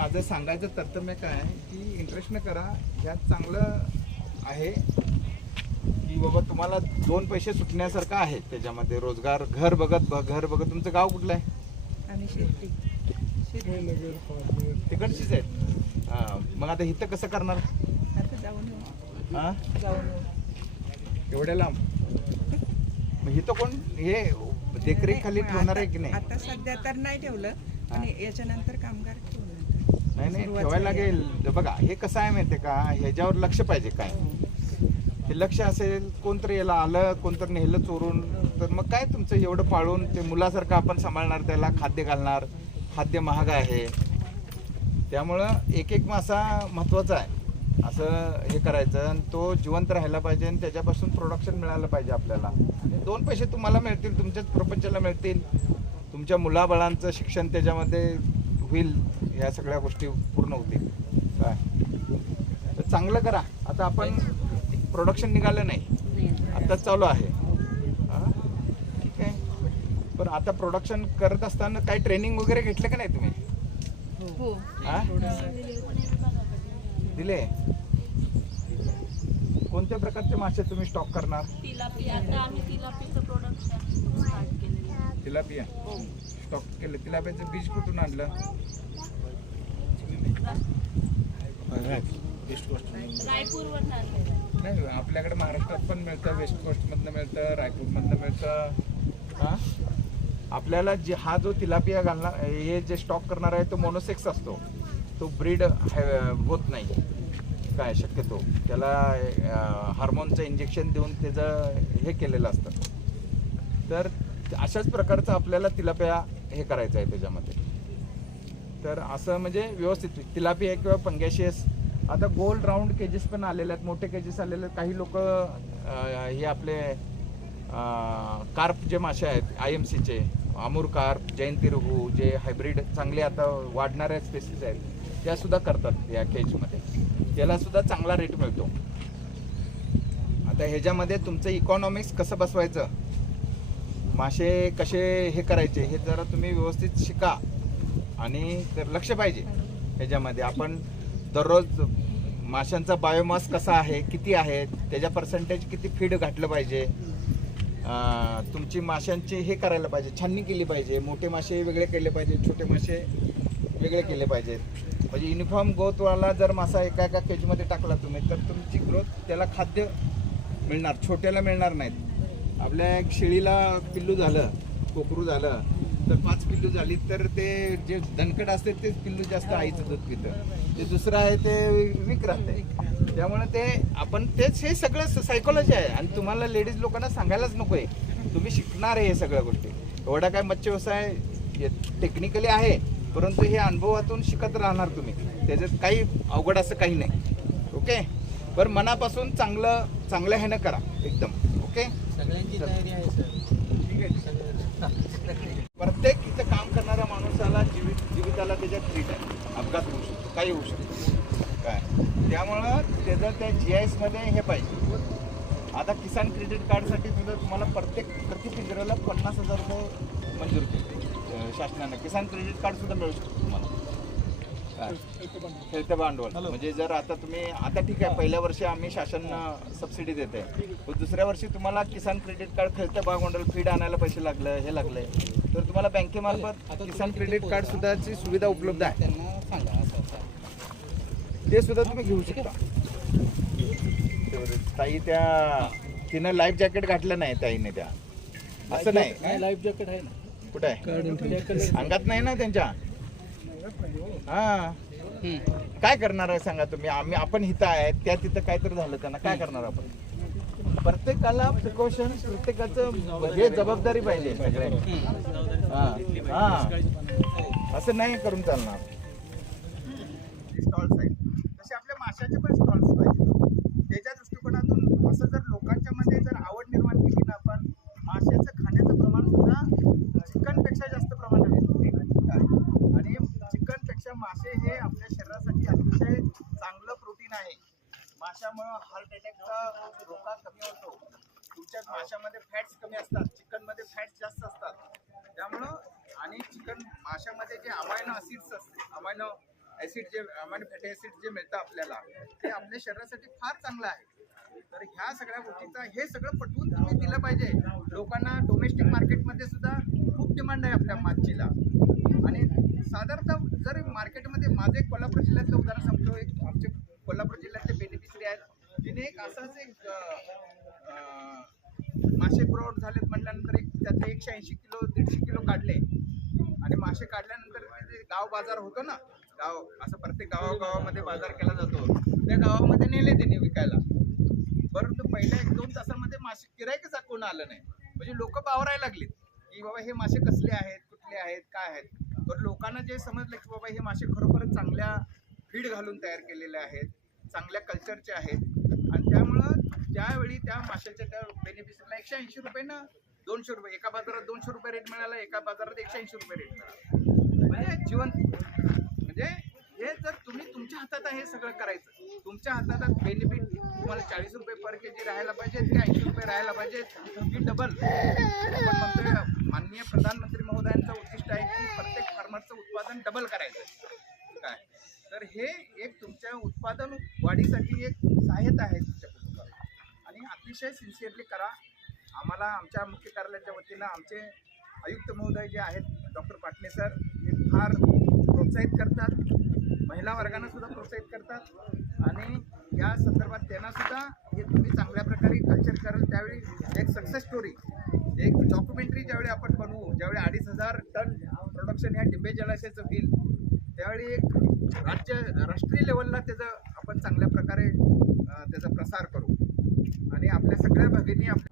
माझं सांगायचं तर्तम्य काय आहे की इंटरेस्ट न करा ह्यात चांगलं आहे की बाबा तुम्हाला दोन पैसे सुटण्यासारखं आहे त्याच्यामध्ये. रोजगार घर बघत घर बघत तुमचं गाव कुठलं आहे? आणि शेती. तिकडचीच आहेत. हां मग आता इथं कसं करणार? आता जाऊन येऊ. हां? जाऊन येऊ. एवढ्या लांब? मग इथं कोण हे देखरेख खाली ठेवणार आहे की नाही? आता सध्या तर नाही ठेवलं. आणि याच्यानंतर कामगार नाही नाही ठेवायला. लागेल. बघा हे कसं आहे माहितीये का? ह्याच्यावर लक्ष पाहिजे काय? हे लक्ष असेल कोणतरी याला आलं कोणतरी नेलं चोरून तर मग काय तुमचं एवढं पाळून ते मुलासारखं आपण सांभाळणार त्याला खाद्य घालणार खाद्य महाग आहे. त्यामुळं एक एक मासा महत्त्वाचा आहे. असं हे करायचं आणि तो जिवंत राहायला पाहिजे आणि त्याच्यापासून प्रोडक्शन मिळालं पाहिजे आपल्याला. आणि दोन पैसे तुम्हाला मिळतील तुमच्याच प्रपंचाला मिळतील. तुमच्या मुलाबाळांचं शिक्षण त्याच्यामध्ये होईल ह्या सगळ्या गोष्टी पूर्ण होतील. काय? तर चांगलं करा. आता आपण प्रोडक्शन निघालं नाही. आत्ताच चालू आहे. हा? ठीक आहे. पण आता प्रोडक्शन करत असताना काही ट्रेनिंग वगैरे घेतलं का नाही तुम्ही? हो. हा? दिले? कोणत्या प्रकारचे मासे तुम्ही स्टॉक करणार तिलापी आता आम्ही तिलापीचं प्रोडक्शन स्टार्ट केलेलं आहे. तिलापिया स्टॉक केलं. तिलापियाचं बीज कुठून आणलं? आणलेलं आहे. नाही आपल्याकडे महाराष्ट्रात पण मिळतं वेस्ट कोस्टमधनं मिळतं रायपूरमधनं मिळतं. हां? आपल्याला जे हा जो तिलापिया घालणार हे जे स्टॉक करणार आहे तो मोनोसेक्स असतो. तो ब्रीड होत नाही. काय शक्यतो? त्याला हार्मोनचं इंजेक्शन देऊन त्याचं हे केलेलं असतं. तर अशाच प्रकारचं आपल्याला तिलाप्या हे करायचं आहे त्याच्यामध्ये. तर असं म्हणजे व्यवस्थित तिलापिया किंवा पंगॅशियस आता गोल राऊंड केजेस पण आलेले आहेत मोठे केजेस आलेले आहेत. काही लोक हे आपले कार्प जे मासे आहेत आय एम सीचे अमूर कार्प जयंती रघु जे हायब्रिड चांगले आता वाढणाऱ्या स्पेसीस आहेत त्यासुद्धा करतात या केजमध्ये त्यालासुद्धा चांगला रेट मिळतो. आता ह्याच्यामध्ये तुमचं इकॉनॉमिक्स कसं बसवायचं? मासे कसे हे करायचे हे जरा तुम्ही व्यवस्थित शिका आणि तर लक्ष पाहिजे ह्याच्यामध्ये. आपण दररोज माशांचा बायोमास कसा आहे किती आहे त्याच्या पर्सेंटेज किती फीड घातलं पाहिजे तुमची माशांची हे करायला पाहिजे छाननी केली पाहिजे मोठे मासे वेगळे केले पाहिजे छोटे मासे वेगळे केले पाहिजेत म्हणजे युनिफॉर्म ग्रोथवाला जर मासा एका एका केजमध्ये टाकला तुम्ही तर तुमची ग्रोथ त्याला खाद्य मिळणार छोट्याला मिळणार नाहीत. आपल्या एक शेळीला पिल्लू झालं कोकरू झालं तर पाच पिल्लू झाली तर ते जे दणकट असते तेच पिल्लू जास्त आईचं दूध पितं. ते दुसरं आहे ते विक राहते. त्यामुळे ते आपण तेच हे सगळं सायकोलॉजी आहे. आणि तुम्हाला लेडीज लोकांना सांगायलाच नको आहे तुम्ही शिकणार आहे हे सगळ्या गोष्टी. एवढा काय मत्स्य व्यवसाय टेक्निकली आहे परंतु हे अनुभवातून शिकत राहणार तुम्ही. त्याच्यात काही अवघड असं काही नाही. ओके? बरं मनापासून चांगलं चांगलं ह्यानं करा एकदम. ओके? सगळ्यांची तयारी आहे सर. ठीक आहे. प्रत्येक इथं काम करणाऱ्या माणसाला जीवित जीविताला त्याच्यात थ्रीट आहे. अपघात होऊ शकतो काही होऊ शकतो. काय? त्यामुळं त्याचं त्या जी आय एसमध्ये हे पाहिजे. आता किसान क्रेडिट कार्डसाठी सुद्धा तुम्हाला प्रत्येक प्रति पिंजऱ्याला पन्नास हजार रुपये मंजूर केले. शासनानं. किसान क्रेडिट कार्ड सुद्धा मिळू शकतो तुम्हाला. खेळतं भांडवल. म्हणजे जर आता तुम्ही आता ठीक आहे पहिल्या वर्षी आम्ही शासन सबसिडी देते पण दुसऱ्या वर्षी तुम्हाला किसान क्रेडिट कार्ड खेळतं भांडवल फीड आणायला पैसे लागलं हे लागले. तर तुम्हाला बँकेमार्फत किसान क्रेडिट कार्ड सुद्धाची सुविधा उपलब्ध आहे. ते सुद्धा तुम्ही घेऊ शकता. ताई त्या तिनं लाईफ जॅकेट घातलं नाही ताईने त्या. असं नाही. लाईफ जॅकेट आहे ना. कुठे आहे? अंगात नाही ना त्यांच्या. हा. काय करणार आहे सांगा तुम्ही? आम्ही आपण हिथं आहे त्या तिथं काहीतरी झालं त्यांना काय करणार आपण? प्रत्येकाला प्रिकॉशन प्रत्येकाचं हे जबाबदारी पाहिजे सगळ्यांची हा. हा. असं नाही करून चालणार. स्टॉल्स आहेत. तसे आपल्या माशाचे पण स्टॉल्स पाहिजे त्याच्या दृष्टिकोनातून असं जर लोकांच्या मध्ये जर आवड निर्माण केली ना आपण माशाचं खाण्याचं प्रमाण सुद्धा चिकनपेक्षा जास्त प्रमाणात आहे आणि चिकनपेक्षा मासे हे आपल्या शरीरासाठी अतिशय चांगलं प्रोटीन आहे माशामुळं हार्ट अटॅकचा धोका कमी होतो. तुमच्या माशामध्ये फॅट्स कमी असतात. चिकनमध्ये फॅट्स जास्त असतात. त्यामुळं आणि चिकन माशामध्ये जे अमायनो असिड्स असते अमायनो ॲसिड जे अमायनो फॅटी ॲसिड जे मिळतं आपल्याला ते आपल्या शरीरासाठी फार चांगलं आहे. तर ह्या सगळ्या गोष्टीचा हे सगळं पटवून तुम्ही दिलं पाहिजे. लोकांना डोमेस्टिक मार्केटमध्ये सुद्धा खूप डिमांड आहे आपल्या माचीला आणि साधारणतः जर मार्केटमध्ये माझे कोल्हापूर जिल्ह्यातलं उदाहरण सांगतो. एक आमचे कोल्हापूर जिल्ह्यातले बेनिफिशरी आहेत तिने एक असाच एक अं, अं, मासे ग्रोआउट झालेत म्हटल्यानंतर एक त्यातले एकशे ऐंशी किलो दीडशे किलो काढले आणि मासे काढल्यानंतर म्हणजे गाव बाजार होतो ना गाव असं प्रत्येक गावागावामध्ये बाजार केला जातो. त्या गावामध्ये नेले त्यांनी विकायला. परंतु पहिल्या एक दोन तासामध्ये मासे गिरायकच कोण आलं नाही. म्हणजे लोक बावरायला लागलीत की बाबा हे मासे कसले आहेत कुठले आहेत काय आहेत? तर लोकांना जे समजलं की बाबा हे मासे खरोखरच चांगल्या फीड घालून तयार केलेले आहेत चांगल्या कल्चरचे आहेत. आणि त्यामुळं त्यावेळी त्या माशाच्या त्या बेनिफिशरीला एकशे ऐंशी रुपये ना दोनशे रुपये. एका बाजारात दोनशे रुपये रेट मिळाला एका बाजारात एकशे ऐंशी रुपये रेट मिळाला. म्हणजे जीवन म्हणजे हे जर तुम्ही तुमच्या हातात हे सगळं करायचं. तुमच्या हातात बेनिफिट तुम्हाला चाळीस रुपये पर के जी राहायला पाहिजे की ऐंशी रुपये राहायला पाहिजेत? की डबल माननीय प्रधानमंत्री महोदयांचं उद्दिष्ट आहे की प्रत्येक फार्मरचं उत्पादन डबल करायचं. काय? तर हे एक तुमच्या उत्पादन वाढीसाठी एक सहाय्यता आहे तुमच्या कुटुंबाला. आणि अतिशय सिन्सिअरली करा. आम्हाला आमच्या मुख्य कार्यालयाच्या वतीनं आमचे आयुक्त महोदय जे आहेत डॉक्टर पाटणे सर हे फार प्रोत्साहित करतात. महिला वर्गांना सुद्धा प्रोत्साहित करतात. आणि या संदर्भात त्यांना सुद्धा हे तुम्ही चांगल्या प्रकारे कल्चर कराल त्यावेळी एक सक्सेस स्टोरी एक डॉक्युमेंटरी ज्यावेळी आपण बनवू ज्यावेळी अडीच हजार टन प्रोडक्शन या डिंबे जलाशयाचं होईल त्यावेळी एक राज्य राष्ट्रीय लेवलला त्याचं आपण चांगल्या प्रकारे त्याचा प्रसार करू. आणि आपल्या सगळ्या भगिनी आपल्या